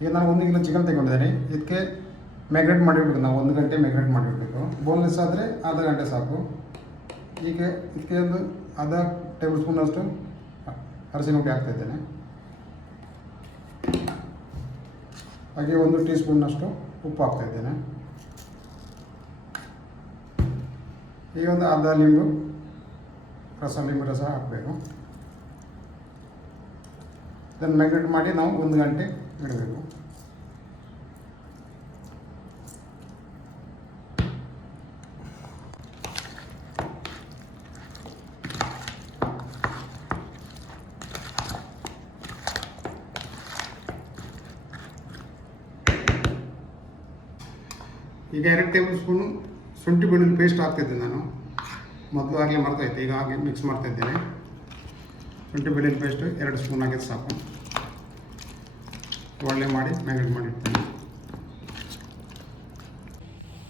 ಈಗ ನಾನು 1 kilo chicken ತಗೊಂಡಿದ್ದೀನಿ. ಇದಕ್ಕೆ ಮ್ಯಾಗ್ನೇಟ್ ಮಾಡಿಬಿಡ್ಬೇಕು. ನಾವು 1 ಗಂಟೆ ಮ್ಯಾಗ್ನೇಟ್ ಮಾಡಿಬಿಡಬೇಕು. ಬೋನ್ಲೆಸ್ ಆದರೆ ಅರ್ಧ ಗಂಟೆ ಸಾಕು. ಈಗ ಇದಕ್ಕೆ ಒಂದು ಅರ್ಧ ಟೇಬಲ್ ಸ್ಪೂನಷ್ಟು ಅರಸಿನ ಹುಡಿ ಹಾಕ್ತಾಯಿದ್ದೇನೆ. ಹಾಗೆ 1 ಟೀ ಸ್ಪೂನ್ನಷ್ಟು ಉಪ್ಪು ಹಾಕ್ತಾಯಿದ್ದೇನೆ. ಈಗ ಒಂದು ಅರ್ಧ ಲಿಂಬು ರಸ ಹಾಕಬೇಕು. ಇದನ್ನು ಮ್ಯಾಗ್ನೇಟ್ ಮಾಡಿ ನಾವು 1 ಗಂಟೆ ಇಡಬೇಕು. ಈಗ 2 ಟೇಬಲ್ ಸ್ಪೂನು ಶುಂಠಿ ಬೆಳ್ಳುಳ್ಳಿ ಪೇಸ್ಟ್ ಹಾಕ್ತಿದ್ದೆ ನಾನು. ಮೊದಲು ಆಗಲೇ ಮರ್ತೈತೆ, ಈಗ ಹಾಗೆ ಮಿಕ್ಸ್ ಮಾಡ್ತಾಯಿದ್ದೇನೆ. ಶುಂಠಿ ಬೆಳ್ಳುಳ್ಳಿ ಪೇಸ್ಟು 2 ಸ್ಪೂನ್ ಹಾಕಿದ್ದು ಸಾಕು. ಒಳ್ಳೆ ಮಾಡಿ ಮ್ಯಾಗ್ನೇಟ್ ಮಾಡಿರ್ತೀನಿ.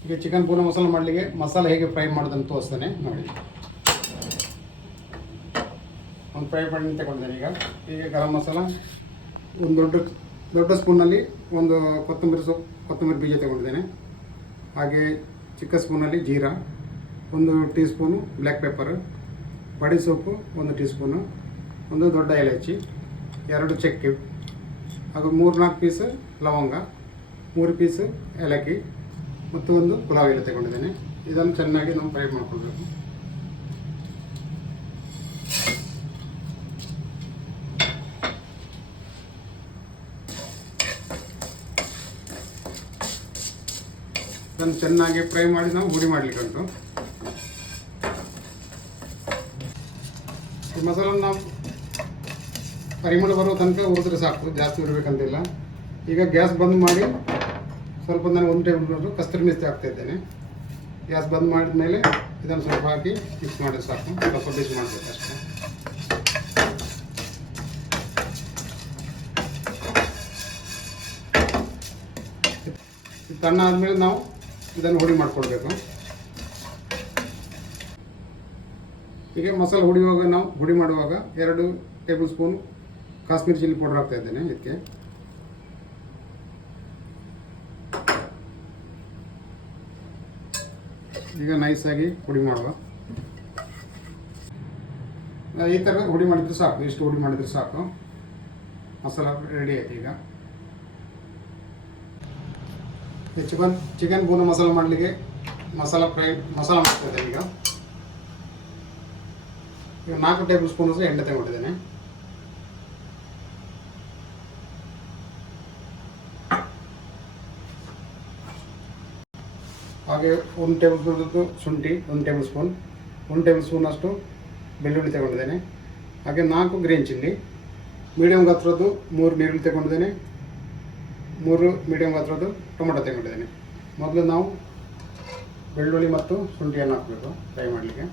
ಈಗ ಚಿಕನ್ ಪೂನ ಮಸಾಲೆ ಮಾಡಲಿಕ್ಕೆ ಮಸಾಲೆ ಹೇಗೆ ಫ್ರೈ ಮಾಡೋದನ್ನು ತೋರಿಸ್ತೇನೆ ನೋಡಿ. ಒಂದು ಫ್ರೈ ಪ್ಯಾನ್ ತಗೊಂಡಿದ್ದೇನೆ. ಈಗ ಗರಂ ಮಸಾಲ ಒಂದು ದೊಡ್ಡ ಸ್ಪೂನಲ್ಲಿ ಒಂದು ಕೊತ್ತಂಬರಿ ಬೀಜ ತಗೊಂಡಿದ್ದೇನೆ. ಹಾಗೆ ಚಿಕ್ಕ ಸ್ಪೂನಲ್ಲಿ ಜೀರಾ, 1 ಟೀ ಸ್ಪೂನು ಬ್ಲ್ಯಾಕ್ ಪೆಪ್ಪರ್, ಬಡಿ ಸೊಪ್ಪು 1 ಟೀ ಸ್ಪೂನು, 1 ದೊಡ್ಡ ಏಲಕ್ಕಿ, 2 ಚಕ್ಕೆ, ಹಾಗೂ 3-4 ಪೀಸ್ ಲವಂಗ, 3 ಪೀಸ್ ಏಲಕ್ಕಿ ಮತ್ತು 1 ಪುಲಾವ್ ಎಲೆ ತಗೊಂಡಿದ್ದೇನೆ. ಇದನ್ನು ಚೆನ್ನಾಗಿ ನಾವು ಫ್ರೈ ಮಾಡ್ಕೊಳ್ಬೇಕು. ಇದನ್ನು ಚೆನ್ನಾಗಿ ಫ್ರೈ ಮಾಡಿ ನಾವು ಹುಡಿ ಮಾಡಲಿಕ್ಕೆ ಉಂಟು. ಈ ಮಸಾಲ ನಾವು ಪರಿಮಳ ಬರುವ ತನಕ ಹುರಿದ್ರೆ ಸಾಕು, ಜಾಸ್ತಿ ಹುರಿಬೇಕಂತಿಲ್ಲ. ಈಗ ಗ್ಯಾಸ್ ಬಂದ್ ಮಾಡಿ ಸ್ವಲ್ಪ ನಾನು 1 ಟೇಬಲ್ ಕಸ್ತೂರಿ ಮೆಂತ್ಯ ಹಾಕ್ತಾ ಇದ್ದೇನೆ. ಗ್ಯಾಸ್ ಬಂದ್ ಮಾಡಿದ ಮೇಲೆ ಇದನ್ನು ಸ್ವಲ್ಪ ಹಾಕಿ ಮಿಕ್ಸ್ ಮಾಡಿದ್ರೆ ಸಾಕು. ಸ್ವಲ್ಪ ಬಿಸಿ ಮಾಡಬೇಕು ಅಷ್ಟೇ. ತಣ್ಣ ಆದಮೇಲೆ ನಾವು ಇದನ್ನು ಹುಡಿ ಮಾಡಿಕೊಡ್ಬೇಕು. ಈಗ ಮಸಾಲೆ ಹುಡಿ ಮಾಡುವಾಗ 2 table spoon Kashmiri chilli powder ಹಾಕ್ತಾ ಇದ್ದೇನೆ. ಇದಕ್ಕೆ ಈಗ ನೈಸಾಗಿ ಹುಡಿ ಮಾಡುವ. ಈ ಥರ ಹುಡಿ ಮಾಡಿದ್ರೆ ಸಾಕು. ಇಷ್ಟು ಹುಡಿ ಮಾಡಿದ್ರೆ ಸಾಕು. ಮಸಾಲ ರೆಡಿ ಆಯ್ತು. ಈಗ ಚಿಕನ್ ಬೂನ ಮಸಾಲ ಮಾಡಲಿಕ್ಕೆ ಮಸಾಲ ಮಾಡ್ತಾಯಿದ್ದೇನೆ. ಈಗ 4 ಟೇಬಲ್ ಸ್ಪೂನ್ ಎಣ್ಣೆ ತಗೊಂಡಿದ್ದೇನೆ. ಹಾಗೆ 1 ಟೇಬಲ್ ಸ್ಪೂನ್ ಶುಂಠಿ, 1 ಟೇಬಲ್ ಸ್ಪೂನ್, 1 ಟೇಬಲ್ ಸ್ಪೂನ್ ಅಷ್ಟು ಬೆಳ್ಳುಳ್ಳಿ ತಗೊಂಡಿದ್ದೇನೆ. ಹಾಗೆ 4 ಗ್ರೀನ್ ಚಿಲ್ಲಿ, ಮೀಡಿಯಮ್ ಗಾತ್ರದ್ದು 3 ನೀರುಳ್ಳಿ ತಗೊಂಡಿದ್ದೇನೆ. 3 ಮೀಡಿಯಮ್ ಗಾತ್ರದ್ದು ಟೊಮೊಟೊ ತಗೊಂಡಿದ್ದೇನೆ. ಮೊದಲು ನಾವು ಬೆಳ್ಳುಳ್ಳಿ ಮತ್ತು ಶುಂಠಿಯನ್ನು ಹಾಕಬೇಕು ಫ್ರೈ ಮಾಡಲಿಕ್ಕೆ.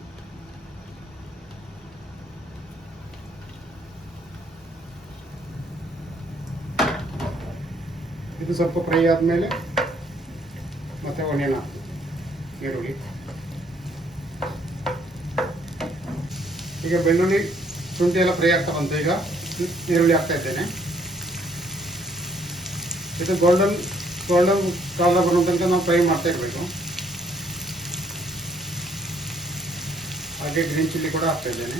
ಇದು ಸ್ವಲ್ಪ ಫ್ರೈ ಆದಮೇಲೆ ಮತ್ತೆ ಒನಿಯನ್ ಹಾಕ್ತೀವಿ, ಈರುಳ್ಳಿ. ಈಗ ಬೆಳ್ಳುಳ್ಳಿ ಶುಂಠಿ ಎಲ್ಲ ಫ್ರೈ ಆಗ್ತಾ ಬಂತು. ಈಗ ಈರುಳ್ಳಿ ಹಾಕ್ತಾ ಇದ್ದೇನೆ. ಇದು ಗೋಲ್ಡನ್ ಕಲರ್ ಬರೋ ತನಕ ನಾವು ಫ್ರೈ ಮಾಡ್ತಾ ಇರಬೇಕು. ಹಾಗೆ ಗ್ರೀನ್ ಚಿಲ್ಲಿ ಕೂಡ ಹಾಕ್ತಾ ಇದ್ದೇನೆ.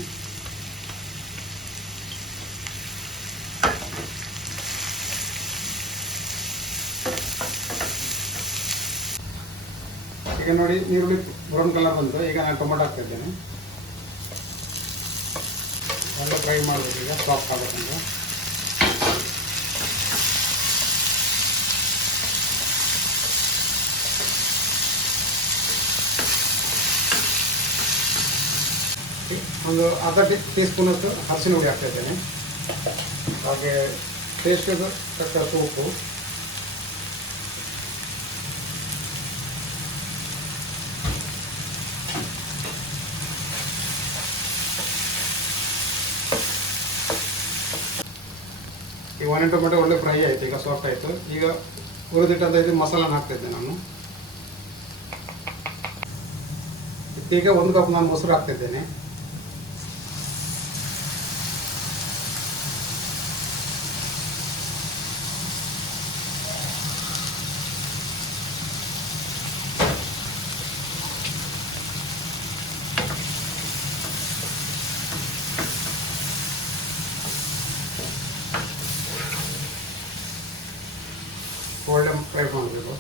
ಈಗ ನೋಡಿ ಈರುಳ್ಳಿ ಬ್ರೌನ್ ಕಲರ್ ಬಂತು. ಈಗ ನಾನು ಟೊಮೊಟೊ ಹಾಕ್ತಾ ಇದ್ದೇನೆ. ಎಲ್ಲ ಫ್ರೈ ಮಾಡಬೇಕು. ಈಗ ಸಾಫ್ಟ್ ಆಗಬೇಕಂತ. ಒಂದು ಅರ್ಧ ಟೀ ಸ್ಪೂನಷ್ಟು ಹಸಿನ ಹುಡಿ ಹಾಕ್ತಾ ಇದ್ದೇನೆ. ಹಾಗೆ ಟೇಸ್ಟಿಗೆ ತಕ್ಕಷ್ಟು ಉಪ್ಪು, ಈ ಒನಿಯನ್ ಟೊಮೆಟೊ ಒಳ್ಳೆ ಫ್ರೈ ಆಯಿತು. ಈಗ ಸಾಫ್ಟ್ ಆಯಿತು. ಈಗ ಹುರಿದಿಟ್ಟಂತ ಇದು ಮಸಾಲಾನ ಹಾಕ್ತಾಯಿದ್ದೆ ನಾನು. ಈಗ 1 ಕಪ್ ನಾನು ಮೊಸರು ಹಾಕ್ತಿದ್ದೇನೆ. ಫ್ರೈ ಮಾಡಬೇಕು.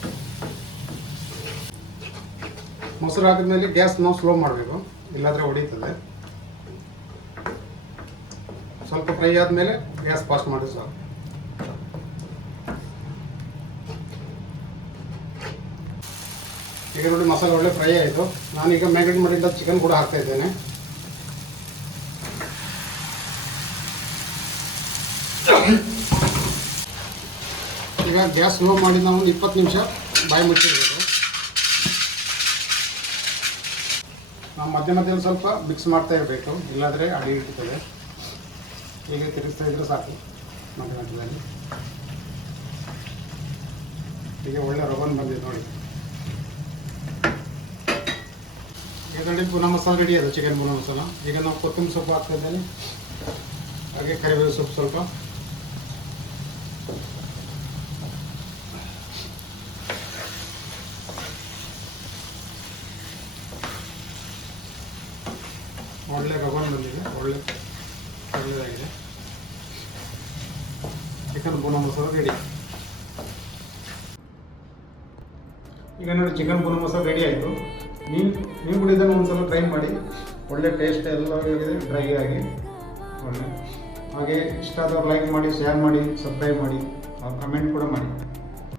ಮೊಸರು ಹಾಕಿದ್ಮೇಲೆ ಗ್ಯಾಸ್ ನಾವು ಸ್ಲೋ ಮಾಡಬೇಕು, ಇಲ್ಲಾಂದರೆ ಹೊಡೀತದೆ. ಸ್ವಲ್ಪ ಫ್ರೈ ಆದಮೇಲೆ ಗ್ಯಾಸ್ ಫಾಸ್ಟ್ ಮಾಡಿ ಸಾಕು. ಈಗ ನೋಡಿ ಮಸಾಲೆ ಒಳ್ಳೆ ಫ್ರೈ ಆಯಿತು. ನಾನೀಗ ಮ್ಯಾರಿನೇಟ್ ಮಾಡಿದ್ದ ಚಿಕನ್ ಕೂಡ ಹಾಕ್ತಾ ಇದ್ದೇನೆ. ಈಗ ಗ್ಯಾಸ್ ಸ್ಲೋ ಮಾಡಿ ನಾವು 20 ನಿಮಿಷ ಬಾಯಿ ಮುಚ್ಚಿರಬೇಕು. ನಾವು ಮಧ್ಯದಲ್ಲಿ ಸ್ವಲ್ಪ ಮಿಕ್ಸ್ ಮಾಡ್ತಾ ಇರಬೇಕು, ಇಲ್ಲಾಂದರೆ ಅಡಿ ಹಿಡಿತದೆ. ಹೀಗೆ ತಿರುಗಿಸ್ತಾ ಇದ್ರೆ ಸಾಕು. ಮಧ್ಯದಲ್ಲಿ ಹೀಗೆ ಒಳ್ಳೆ ರವನ್ ಬಂದಿದೆ ನೋಡಿ. ಈಗ ನೋಡಿ ಪುನಃ ಮಸಾಲೆ ರೆಡಿ ಇದೆ, ಚಿಕನ್ ಪುನಃ ಮಸಾಲ. ಈಗ ನಾವು ಕೊತ್ತಂಬರಿ ಸೊಪ್ಪು ಹಾಕ್ತಾ ಇದ್ದೇನೆ, ಹಾಗೆ ಕರಿಬೇವು ಸೊಪ್ಪು ಸ್ವಲ್ಪ. ಒಳ್ಳೆ ರವನ್ ಬಂದಿದೆ, ಒಳ್ಳೆಯದಾಗಿದೆ. ಚಿಕನ್ ಪುನಃ ಮಸಾಲ ರೆಡಿ. ಈಗ ನೋಡಿ ಚಿಕನ್ ಪುನಃ ಮಸಾಲ ರೆಡಿ ಆಯಿತು. ನೀವು ಕೂಡ ಇದನ್ನು ಒಂದ್ಸಲ ಟ್ರೈ ಮಾಡಿ, ಒಳ್ಳೆ ಟೇಸ್ಟ್ ಎಲ್ಲ ಆಗಿದೆ, ಡ್ರೈ ಆಗಿ ಒಳ್ಳೆ. ಹಾಗೆ ಇಷ್ಟ ಆದವ್ರು ಲೈಕ್ ಮಾಡಿ, ಶೇರ್ ಮಾಡಿ, ಸಬ್ಸ್ಕ್ರೈಬ್ ಮಾಡಿ, ಕಮೆಂಟ್ ಕೂಡ ಮಾಡಿ.